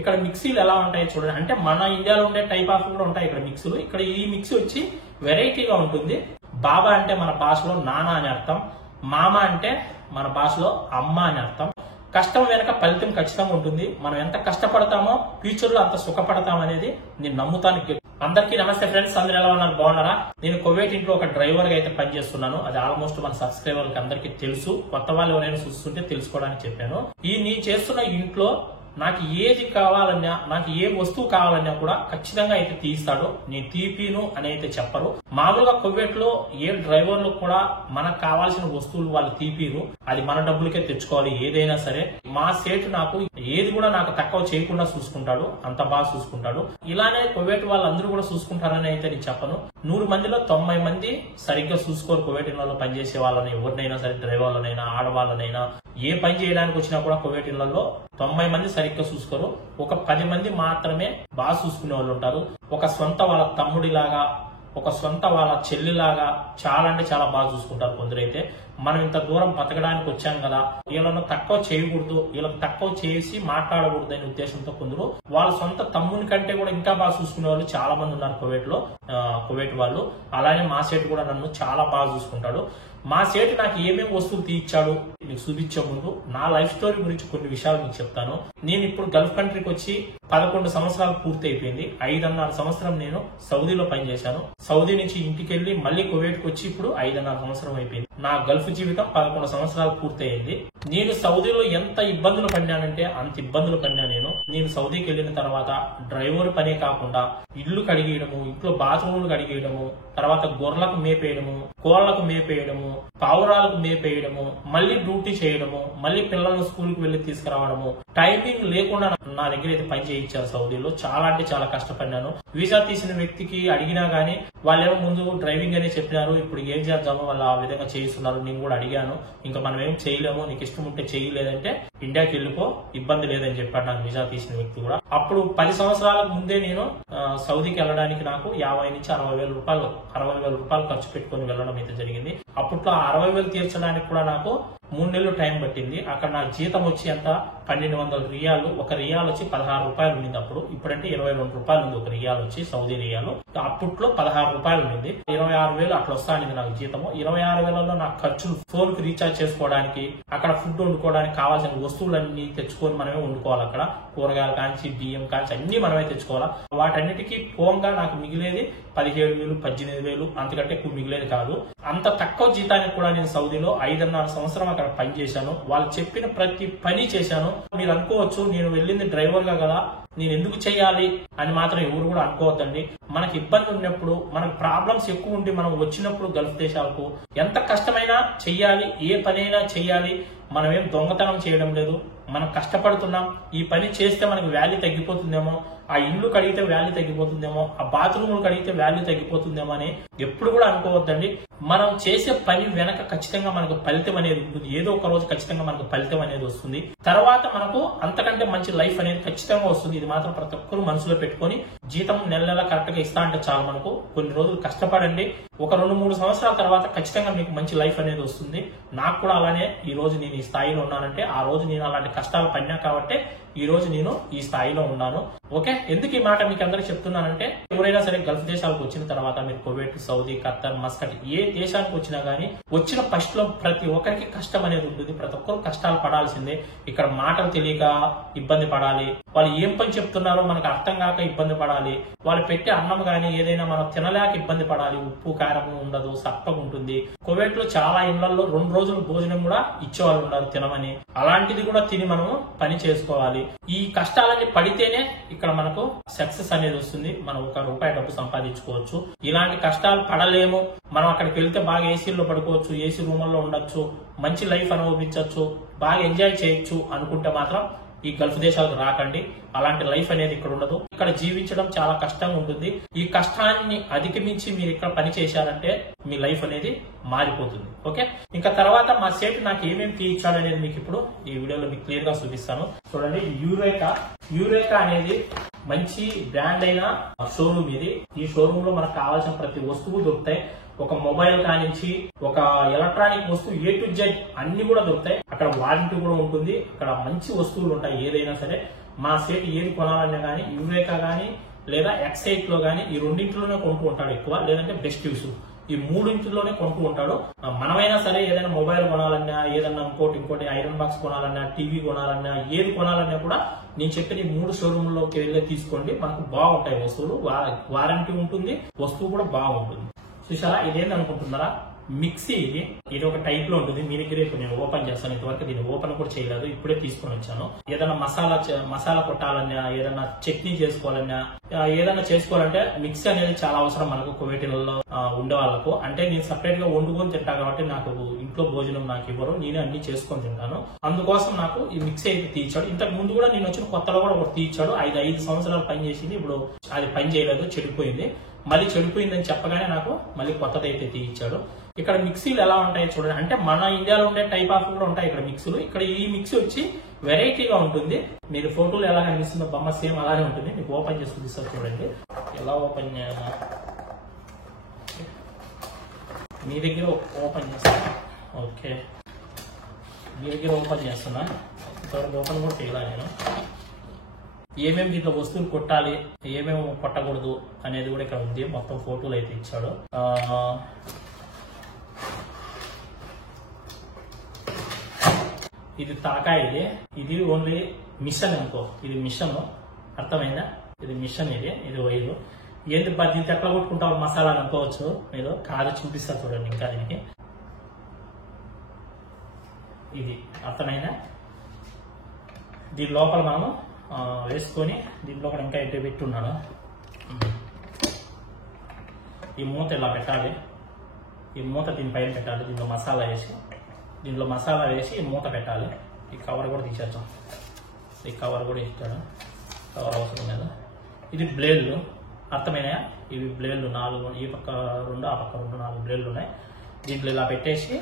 ఇక్కడ మిక్సీలు ఎలా ఉంటాయి చూడండి. అంటే మన ఇండియాలో ఉండే టైప్ ఆఫ్ కూడా ఉంటాయి ఇక్కడ మిక్సీలు. ఇక్కడ ఈ మిక్సీ వచ్చి వెరైటీగా ఉంటుంది. బాబా అంటే మన భాషలో నాన్న అని అర్థం, మామ అంటే మన భాషలో అమ్మ అని అర్థం. కష్టం వెనక ఫలితం ఖచ్చితంగా ఉంటుంది. మనం ఎంత కష్టపడతామో ఫ్యూచర్ లో అంత సుఖపడతాం అనేది నేను నమ్ముతాను. అందరికీ నమస్తే ఫ్రెండ్స్, అందరూ ఎలా ఉన్నారు, బాగున్నారా? నేను కువైట్ ఇంట్లో ఒక డ్రైవర్ గా అయితే పనిచేస్తున్నాను. అది ఆల్మోస్ట్ మన సబ్స్క్రైబర్లకి అందరికీ తెలుసు. కొత్త వాళ్ళు ఎవరైనా చూస్తుంటే తెలుసుకోవడానికి చెప్పాను. నేను చేస్తున్న ఇంట్లో నాకు ఏది కావాలన్నా, నాకు ఏ వస్తువు కావాలన్నా కూడా ఖచ్చితంగా అయితే తీస్తాడు. నేను తీపిను అని అయితే చెప్పరు. మామూలుగా కువైట్ లో ఏ డ్రైవర్లు కూడా మనకు కావాల్సిన వస్తువులు వాళ్ళు తీపిరు. అది మన డబ్బులకే తెచ్చుకోవాలి ఏదైనా సరే. మా సేటు నాకు ఏది కూడా నాకు తక్కువ చేయకుండా చూసుకుంటాడు, అంత బాగా చూసుకుంటాడు. ఇలానే కువైట్ వాళ్ళందరూ కూడా చూసుకుంటారని అయితే నేను చెప్పను. 100 మందిలో 90 మంది సరిగ్గా చూసుకోరు. కువైట్ ఇళ్లలో పనిచేసే వాళ్ళని, ఎవరినైనా సరే, డ్రైవర్లనైనా, ఆడవాళ్ళనైనా, ఏ పని చేయడానికి వచ్చినా కూడా కువైట్ ఇళ్లలో 90 మంది సరిగ్గా చూసుకోరు. ఒక 10 మంది మాత్రమే బాగా చూసుకునే వాళ్ళు ఉంటారు. ఒక సొంత వాళ్ళ తమ్ముడిలాగా, ఒక సొంత వాళ్ళ చెల్లిలాగా చాలా అంటే చాలా బాగా చూసుకుంటారు కొందరైతే. మనం ఇంత దూరం బతకడానికి వచ్చాం కదా, వీళ్ళను తక్కువ చేయకూడదు, వీళ్ళకి తక్కువ చేసి మాట్లాడకూడదు అనే ఉద్దేశంతో కొందరు వాళ్ళ సొంత తమ్ముని కంటే కూడా ఇంకా బాగా చూసుకునే వాళ్ళు చాలా మంది ఉన్నారు కువైట్ లో, కువైట్ వాళ్ళు. అలానే మా సేటు కూడా నన్ను చాలా బాగా చూసుకుంటాడు. మా సేటు నాకు ఏమేమి వస్తువులు తీర్చాడు మీకు చూపించే ముందు నా లైఫ్ స్టోరీ గురించి కొన్ని విషయాలు మీకు చెప్తాను. నేను ఇప్పుడు గల్ఫ్ కంట్రీకి వచ్చి 11 సంవత్సరాలు పూర్తి అయిపోయింది. 5.5 సంవత్సరం నేను సౌదీలో పనిచేశాను. సౌదీ నుంచి ఇంటికి వెళ్లి మళ్ళీ కువైట్ కి వచ్చి ఇప్పుడు 5.5 సంవత్సరం అయిపోయింది. నా గల్ఫ్ జీవితం 11 సంవత్సరాలు పూర్తయింది. నేను సౌదీలో ఎంత ఇబ్బందులు పడినానంటే అంత ఇబ్బందులు పడినా. నేను సౌదీకి వెళ్ళిన తర్వాత డ్రైవర్ పనే కాకుండా ఇల్లు కడిగేయడము, ఇంట్లో బాత్రూములు కడిగేయడము, తర్వాత గొర్రెలకు మేపేయడము, కోళ్లకు మేపేయడము, పావురాలకు మేపేయడము, మళ్ళీ డ్యూటీ చేయడము, మళ్ళీ పిల్లలను స్కూల్ కి వెళ్లి తీసుకురావడము, టైమింగ్ లేకుండా నా దగ్గర అయితే పని చేయించారు సౌదీలో. చాలా అంటే చాలా కష్టపడినాను. వీసా తీసిన వ్యక్తికి అడిగినా గానీ వాళ్ళేమో ముందు డ్రైవింగ్ అనే చెప్పినారు. ఇప్పుడు ఏం చేద్దామో వాళ్ళు ఆ విధంగా చేయిస్తున్నారు. నేను కూడా అడిగాను, ఇంకా మనం ఏం చేయలేము, నీకు ఇష్టం ఉంటే చేయలేదంటే ఇండియాకి వెళ్ళిపో, ఇబ్బంది లేదని చెప్పాడు నాకు వీసా తీసిన వ్యక్తి కూడా. అప్పుడు 10 సంవత్సరాలకు ముందే నేను సౌదీకి వెళ్ళడానికి నాకు 50,000 నుంచి 60,000 రూపాయలు ఖర్చు పెట్టుకుని వెళ్ళడం అయితే జరిగింది. అప్పట్లో 60,000 తీర్చడానికి కూడా నాకు 3 నెలలు టైం పట్టింది. అక్కడ నా జీతం వచ్చి ఎంత 1200 రియాలు. ఒక రియాల్ వచ్చి 16 రూపాయలు ఉండింది అప్పుడు. ఇప్పుడంటే 22 రూపాయలు ఉంది ఒక రియాల్ వచ్చి, సౌదీ రియాలు. అప్పట్లో 16 రూపాయలు ఉండింది. 26,000 అట్లా వస్తాంది నాకు జీతము. 26,000లో నా ఖర్చులు, ఫోన్ కి రీఛార్జ్ చేసుకోవడానికి, అక్కడ ఫుడ్ వండుకోవడానికి కావాల్సిన వస్తువులన్నీ తెచ్చుకొని మనమే వండుకోవాలి. అక్కడ కూరగాయలు కాంచి, బియ్యం కాంచి అన్ని మనమే తెచ్చుకోవాలా. వాటన్నిటికీ పోంగా నాకు మిగిలేది 17,000, 18,000, అంతకంటే ఎక్కువ మిగిలేదు కాదు. అంత తక్కువ జీతానికి కూడా నేను సౌదీలో 5.5 సంవత్సరం అక్కడ పని చేశాను. వాళ్ళు చెప్పిన ప్రతి పని చేశాను. మీరు అనుకోవచ్చు నేను వెళ్ళింది డ్రైవర్ గా కదా, నేను ఎందుకు చేయాలి అని మాత్రం ఎవరు కూడా అనుకోవద్దండి. మనకి ఇబ్బంది ఉన్నప్పుడు, మనకు ప్రాబ్లమ్స్ ఎక్కువ ఉండి మనం వచ్చినప్పుడు గల్ఫ్ దేశాలకు ఎంత కష్టమైనా చెయ్యాలి, ఏ పనైనా చెయ్యాలి. మనం ఏం దొంగతనం చేయడం లేదు, మనం కష్టపడుతున్నాం. ఈ పని చేస్తే మనకు వాల్యూ తగ్గిపోతుందేమో, ఆ ఇల్లు కడిగితే వాల్యూ తగ్గిపోతుందేమో, ఆ బాత్రూములు కడిగితే వాల్యూ తగ్గిపోతుందేమో అని ఎప్పుడు కూడా అనుకోవద్దండి. మనం చేసే పని వెనక ఖచ్చితంగా మనకు ఫలితం అనేది ఉంటుంది. ఏదో ఒక రోజు ఖచ్చితంగా మనకు ఫలితం అనేది వస్తుంది. తర్వాత మనకు అంతకంటే మంచి లైఫ్ అనేది ఖచ్చితంగా వస్తుంది. ఇది మాత్రం ప్రతి ఒక్కరు మనసులో పెట్టుకొని, జీతం నెల కరెక్ట్ గా ఇస్తా అంటే చాలు. మనకు కొన్ని రోజులు కష్టపడండి, ఒక 2-3 సంవత్సరాల తర్వాత ఖచ్చితంగా మీకు మంచి లైఫ్ అనేది వస్తుంది. నాకు కూడా అలానే ఈ రోజు నేను ఈ స్థాయిలో ఉన్నానంటే ఆ రోజు నేను అలాంటి కష్టాలు పడినా కాబట్టి ఈ రోజు నేను ఈ స్థాయిలో ఉన్నాను. ఓకే, ఎందుకు ఈ మాట మీకు అందరికి చెప్తున్నానంటే, ఎవరైనా సరే గల్ఫ్ దేశాలకు వచ్చిన తర్వాత మీరు కువైట్, సౌదీ, ఖత్తర్, మస్కట్ ఏ దేశానికి వచ్చినా గానీ వచ్చిన ఫస్ట్ లో ప్రతి ఒక్కరికి కష్టం అనేది ఉంటుంది. ప్రతి ఒక్కరు కష్టాలు పడాల్సిందే. ఇక్కడ మాటలు తెలియక ఇబ్బంది పడాలి, వాళ్ళు ఏం పని చెప్తున్నారో మనకు అర్థం కాక ఇబ్బంది పడాలి, వాళ్ళు పెట్టే అన్నం గానీ ఏదైనా మనం తినలేక ఇబ్బంది పడాలి. ఉప్పు కారం ఉండదు, సప్పగా ఉంటుంది. కువైట్ లో చాలా ఇళ్లలో 2 రోజులు భోజనం కూడా ఇచ్చేవాళ్ళు ఉన్నారు తినమని. అలాంటిది కూడా తిని మనము పని చేసుకోవాలి. ఈ కష్టాలన్నీ పడితేనే ఇక్కడ మనకు సక్సెస్ అనేది వస్తుంది. మనం ₹1 డబ్బు సంపాదించుకోవచ్చు. ఇలాంటి కష్టాలు పడలేము, మనం అక్కడికి వెళ్తే బాగా ఏసీల్లో పడుకోవచ్చు, ఏసీ రూముల్లో ఉండొచ్చు, మంచి లైఫ్ అనుభవించవచ్చు, బాగా ఎంజాయ్ చేయొచ్చు అనుకుంటే మాత్రం ఈ గల్ఫ్ దేశాలకు రాకండి. అలాంటి లైఫ్ అనేది ఇక్కడ ఉండదు. ఇక్కడ జీవించడం చాలా కష్టంగా ఉంటుంది. ఈ కష్టాన్ని అధిగమించి మీరు ఇక్కడ పని చేశారంటే మీ లైఫ్ అనేది మారిపోతుంది. ఓకే, ఇంకా తర్వాత మా సేటు నాకు ఏమేమి తీర్చాడు అనేది మీకు ఇప్పుడు ఈ వీడియోలో మీకు క్లియర్ గా చూపిస్తాను. చూడండి, యూరేకా అనేది మంచి బ్రాండ్ అయిన షోరూమ్ ఇది. ఈ షోరూమ్ లో మనకు కావాల్సిన ప్రతి వస్తువు దొరుకుతాయి. ఒక మొబైల్ కానించి ఒక ఎలక్ట్రానిక్ వస్తువు A to Z అన్ని కూడా దొరుకుతాయి. అక్కడ వారంటీ కూడా ఉంటుంది. అక్కడ మంచి వస్తువులు ఉంటాయి. ఏదైనా సరే మా సేటు ఏది కొనాలన్నా కానీ యురేకా కానీ లేదా ఎక్సైట్ లో కానీ ఈ రెండింటిలోనే కొంటూ ఉంటాడు ఎక్కువ, లేదంటే బెస్ట్ యూస్ ఈ మూడింటిలోనే కొంటూ ఉంటాడు. మనమైనా సరే ఏదైనా మొబైల్ కొనాలన్నా, ఏదన్నా ఇంకోటి ఐరన్ బాక్స్ కొనాలన్నా, టీవీ కొనాలన్నా, ఏది కొనాలన్నా కూడా నేను చెప్పిన ఈ 3 షోరూంలోకి వెళ్ళి తీసుకోండి. మనకు బాగుంటాయి వస్తువులు, వారంటీ ఉంటుంది, వస్తువు కూడా బాగుంటుంది. చూసారా, ఇదేంటి అనుకుంటున్నారా? మిక్సీ ఇది ఒక టైప్ లో ఉంటుంది. మీ దగ్గర ఇప్పుడు నేను ఓపెన్ చేస్తాను. ఇంతవరకు దీన్ని ఓపెన్ కూడా చేయలేదు, ఇప్పుడే తీసుకొని వచ్చాను. ఏదైనా మసాలా కొట్టాలన్నా, ఏదైనా చట్నీ చేసుకోవాలన్నా, ఏదైనా చేసుకోవాలంటే మిక్సీ అనేది చాలా అవసరం మనకు కువైటీలలో ఉండే వాళ్ళకు. అంటే నేను సపరేట్ గా వండుకొని తింటా కాబట్టి నాకు ఇంట్లో భోజనం నాకు ఇవ్వరు, నేనే అన్ని చేసుకొని తింటాను. అందుకోసం నాకు ఈ మిక్సీ అయితే తీర్చాడు. ఇంతకు ముందు కూడా నేను వచ్చిన కొత్తలో కూడా ఒకటి తీర్చాడు. 5 సంవత్సరాలు పని చేసింది. ఇప్పుడు అది పని చేయలేదు, చెడిపోయింది. మళ్ళీ చెడిపోయిందని చెప్పగానే నాకు మళ్ళీ కొత్తది అయితే తీయించాడు. ఇక్కడ మిక్సీలు ఎలా ఉంటాయి చూడండి. అంటే మన ఇండియాలో ఉండే టైప్ ఆఫ్ కూడా ఉంటాయి ఇక్కడ మిక్సీలు. ఇక్కడ ఈ మిక్సీ వచ్చి వెరైటీగా ఉంటుంది. మీరు ఫోటోలు ఎలా కనిపిస్తుందో బొమ్మ సేమ్ అలానే ఉంటుంది. మీకు ఓపెన్ చేసి చూపిస్తారు చూడండి. ఎలా ఓపెన్ చేయాలా, మీ దగ్గర ఓపెన్ చేస్తాను. ఓకే, మీ దగ్గర ఓపెన్ చేస్తున్నా. ఇంతవరకు ఓపెన్ కూడా చేయాలా నేను. ఏమేమి దీంట్లో వస్తువులు కొట్టాలి, ఏమేమి కొట్టకూడదు అనేది కూడా ఇక్కడ ఉంది. మొత్తం ఫోటోలు అయితే ఇచ్చాడు. ఇది తలకాయ, ఇది ఓన్లీ మిషన్ అనుకో. ఇది మిషన్, అర్థమైందా? ఇది మిషన్, ఇది వైరు. ఏంటి దీంతో ఎట్లా కొట్టుకుంటావు మసాలా అనుకోవచ్చు మీరు. కాదు, చూపిస్తా చూడండి. ఇంకా దీనికి ఇది అర్థమైందా? దీని లోపల మనము వేసుకొని దీంట్లో కూడా ఇంకా ఎట్టు పెట్టున్నాను. ఈ మూత ఇలా పెట్టాలి. ఈ మూత దీనిపైన పెట్టాలి. దీంట్లో మసాలా వేసి ఈ మూత పెట్టాలి. ఈ కవర్ కూడా తీసేద్దాం. ఈ కవర్ కూడా ఇచ్చాడు, కవర్ అవసరం లేదు. ఇది బ్లేడ్లు, అర్థమైనాయా? ఇవి బ్లేడ్లు 4, ఈ పక్క 2 ఆ పక్క 2, 4 బ్లేడ్లు ఉన్నాయి. దీంట్లో ఇలా పెట్టేసి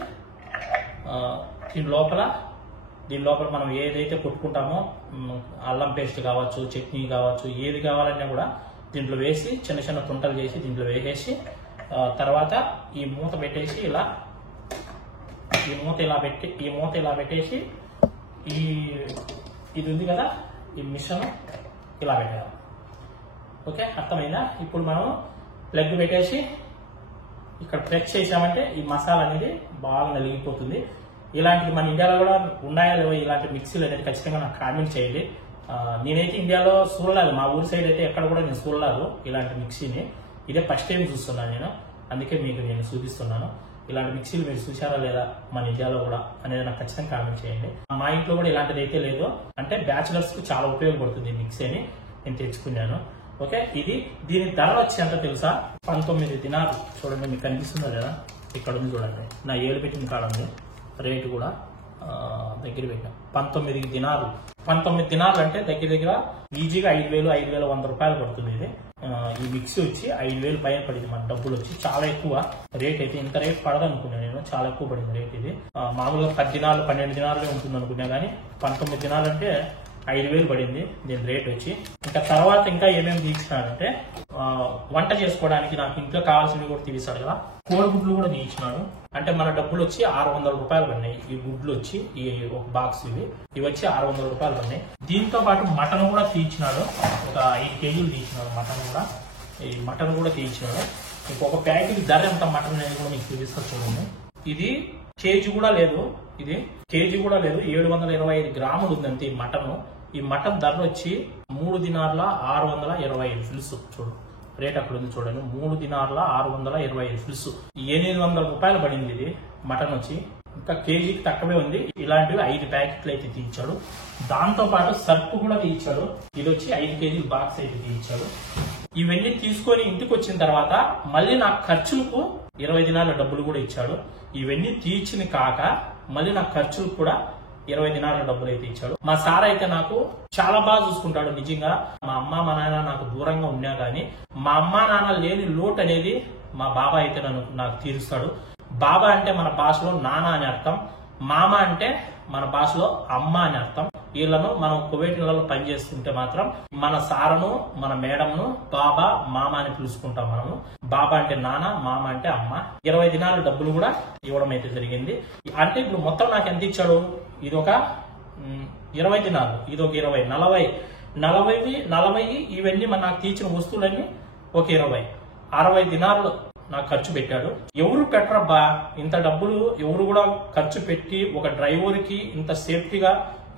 దీని లోపల మనం ఏదైతే కొట్టుకుంటామో అల్లం పేస్ట్ కావచ్చు, చట్నీ కావచ్చు, ఏది కావాలన్నా కూడా దీంట్లో వేసి చిన్న చిన్న తుంటలు చేసి దీంట్లో వేసేసి తర్వాత ఈ మూత పెట్టేసి ఈ మూత ఇలా పెట్టేసి ఇది ఉంది కదా, ఈ మిషన్ ఇలా పెట్టాలి. ఓకే, అర్థమైందా? ఇప్పుడు మనం ప్లగ్ పెట్టేసి ఇక్కడ ప్రెస్ చేసామంటే ఈ మసాలా అనేది బాగా నలిగిపోతుంది. ఇలాంటివి మన ఇండియాలో కూడా ఉన్నాయా లేవో ఇలాంటి మిక్సీలు అనేది ఖచ్చితంగా నాకు కామెంట్ చేయండి. నేనైతే ఇండియాలో చూడలేదు, మా ఊరి సైడ్ అయితే ఎక్కడ కూడా నేను చూడలేదు ఇలాంటి మిక్సీని. ఇదే ఫస్ట్ టైం చూస్తున్నాను నేను, అందుకే మీకు నేను చూపిస్తున్నాను. ఇలాంటి మిక్సీలు మీరు చూసారా లేదా మన ఇండియాలో కూడా అనేది నాకు ఖచ్చితంగా కామెంట్ చేయండి. మా ఇంట్లో కూడా ఇలాంటిది అయితే లేదు. అంటే బ్యాచులర్స్ కు చాలా ఉపయోగపడుతుంది ఈ మిక్సీని, నేను తెచ్చుకున్నాను. ఓకే, దీని ధర వచ్చి ఎంత తెలుసా? 19 దినాలు. చూడండి, మీకు కనిపిస్తుందా లేదా? ఇక్కడ ఉంది చూడండి, నా ఏడు పెట్టిన కాడ ఉంది. రేటు కూడా దగ్గర పెట్టిన 19 దినాలు. 19 దినాలు అంటే దగ్గర ఈజీగా 5,100 రూపాయలు పడుతుంది. ఈ మిక్సీ వచ్చి 5,000 పైన పడింది మన డబ్బులు వచ్చి. చాలా ఎక్కువ రేట్ అయితే, ఇంత రేట్ పడదు అనుకున్నాను నేను, చాలా ఎక్కువ పడింది రేట్. ఇది మామూలుగా 10 దినాలు 12 దినాలే ఉంటుంది అనుకున్నా, కానీ 19 దినాలు అంటే 5,000 పడింది దీని రేట్ వచ్చి. ఇంకా తర్వాత ఇంకా ఏమేమి తీయించినాడంటే వంట చేసుకోవడానికి నాకు ఇంట్లో కావాల్సినవి కూడా తీస్తాడు కదా, కోడిగుడ్లు కూడా తీయించినాడు. అంటే మన డబ్బులు వచ్చి 600 రూపాయలు పడినాయి. ఈ గుడ్లు వచ్చి ఈ ఒక బాక్స్ ఇవి వచ్చి 600 రూపాయలు పడినాయి. దీంతో పాటు మటన్ కూడా తీయించినాడు, ఒక 5 కేజీలు తీయించినాడు మటన్ కూడా తీయించినాడు. ఇంకొక ప్యాకెట్ ధర ఎంత మటన్ అనేది కూడా మీకు చూపిస్తారు చూడండి. ఇది కేజీ కూడా లేదు, 725 గ్రాములు ఉందంటే ఈ మటన్. ఈ మటన్ ధర వచ్చి 3 దినార్ల 625 ఫిల్స్. చూడు రేట్ అక్కడ ఉంది చూడండి, 3 దినార్ల 625 ఫిల్స్. 800 రూపాయలు పడింది ఇది మటన్ వచ్చి. ఇంకా కేజీకి తక్కువే ఉంది. ఇలాంటివి 5 ప్యాకెట్లు అయితే తీయించాడు. దాంతో పాటు సర్పు కూడా తీయించాడు. ఇది వచ్చి 5 కేజీల బాక్స్ అయితే తీయించాడు. ఇవన్నీ తీసుకొని ఇంటికి వచ్చిన తర్వాత మళ్ళీ నాకు ఖర్చులకు 20 దినాల డబ్బులు కూడా ఇచ్చాడు. ఇవన్నీ తీర్చిన కాక మళ్ళీ నా ఖర్చులకు కూడా 20 దినాల డబ్బులు అయితే ఇచ్చాడు. మా సార్ అయితే నాకు చాలా బాగా చూసుకుంటాడు నిజంగా. మా అమ్మ మా నాన్న నాకు దూరంగా ఉన్నా కానీ మా అమ్మ నాన్న లేని లోటు అనేది మా బాబా అయితే నాకు తీరుస్తాడు. బాబా అంటే మన భాషలో నాన్న అని అర్థం, మామ అంటే మన భాషలో అమ్మ అని అర్థం. వీళ్ళను మనం కువైట్లలో పనిచేస్తుంటే మాత్రం మన సారను మన మేడంను బాబా మామ అని పిలుచుకుంటాం మనము. బాబా అంటే నాన్న, మామ అంటే అమ్మ. 20 దినాల డబ్బులు కూడా ఇవ్వడం అయితే జరిగింది. అంటే ఇప్పుడు మొత్తం నాకు ఎంత ఇచ్చాడు? ఇది ఒక 20 దినాలు, ఇది ఒక 20, 40 40 ఇవన్నీ నాకు తీర్చిన వస్తువులన్నీ ఒక 60 దినార్లు నాకు ఖర్చు పెట్టాడు. ఎవరు పెట్టరబ్బా ఇంత డబ్బులు, ఎవరు కూడా ఖర్చు పెట్టి ఒక డ్రైవర్ కి ఇంత సేఫ్టీగా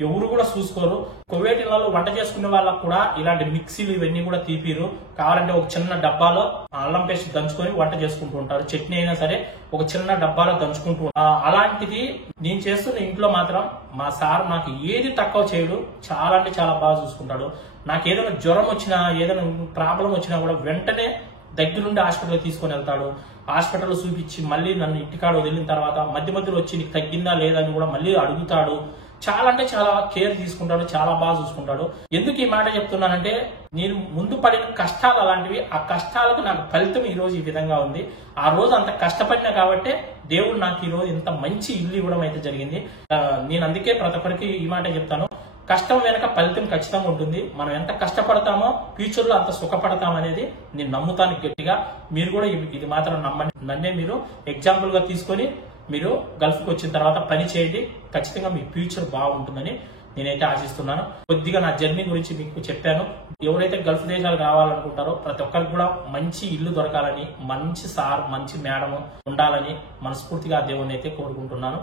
ఎవరు కూడా చూసుకోరు. కువైట్ ఇళ్లలో వంట చేసుకునే వాళ్ళకు కూడా ఇలాంటి మిక్సీలు ఇవన్నీ కూడా తీపిరు. కావాలంటే ఒక చిన్న డబ్బాలో అల్లం పేస్ట్ దంచుకొని వంట చేసుకుంటూ ఉంటారు. చట్నీ అయినా సరే ఒక చిన్న డబ్బాలో దంచుకుంటూ అలాంటిది నేను చేస్తున్న ఇంట్లో మాత్రం మా సార్ నాకు ఏది తక్కువ చేయడు. చాలా అంటే చాలా బాగా చూసుకుంటాడు. నాకు ఏదైనా జ్వరం వచ్చినా, ఏదైనా ప్రాబ్లం వచ్చినా కూడా వెంటనే దగ్గరుండి హాస్పిటల్ తీసుకొని వెళ్తాడు. హాస్పిటల్ చూపించి మళ్ళీ నన్ను ఇంటికాడ వదిలిన తర్వాత మధ్య మధ్యలో వచ్చి నీకు తగ్గిందా లేదా అని కూడా మళ్ళీ అడుగుతాడు. చాలా అంటే చాలా కేర్ తీసుకుంటాడు, చాలా బాగా చూసుకుంటాడు. ఎందుకు ఈ మాట చెప్తున్నానంటే నేను ముందు పడిన కష్టాలు అలాంటివి. ఆ కష్టాలకు నాకు ఫలితం ఈ రోజు ఈ విధంగా ఉంది. ఆ రోజు అంత కష్టపడినా కాబట్టి దేవుడు నాకు ఈ రోజు ఇంత మంచి ఇల్లు ఇవ్వడం అయితే జరిగింది. నేను అందుకే ప్రతి ఒక్కరికి ఈ మాట చెప్తాను, కష్టం వెనక ఫలితం ఖచ్చితంగా ఉంటుంది. మనం ఎంత కష్టపడతామో ఫ్యూచర్ లో అంత సుఖపడతాం అనేది నేను నమ్ముతాను గట్టిగా. మీరు కూడా ఇది మాత్రం నమ్మండి. నన్నే మీరు ఎగ్జాంపుల్ గా తీసుకొని మీరు గల్ఫ్ కి వచ్చిన తర్వాత పని చేయండి. ఖచ్చితంగా మీ ఫ్యూచర్ బాగుంటుందని నేనైతే ఆశిస్తున్నాను. కొద్దిగా నా జర్నీ గురించి మీకు చెప్పాను. ఎవరైతే గల్ఫ్ దేశాలు కావాలనుకుంటారో ప్రతి ఒక్కరికి కూడా మంచి ఇల్లు దొరకాలని, మంచి సార్, మంచి మేడం ఉండాలని మనస్ఫూర్తిగా దేవుని అయితే కోరుకుంటున్నాను.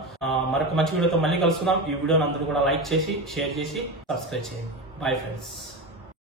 మరొక మంచి వీడియోతో మళ్ళీ కలుస్తున్నాం. ఈ వీడియోని అందరూ కూడా లైక్ చేసి, షేర్ చేసి, సబ్స్క్రైబ్ చేయండి. Bye friends.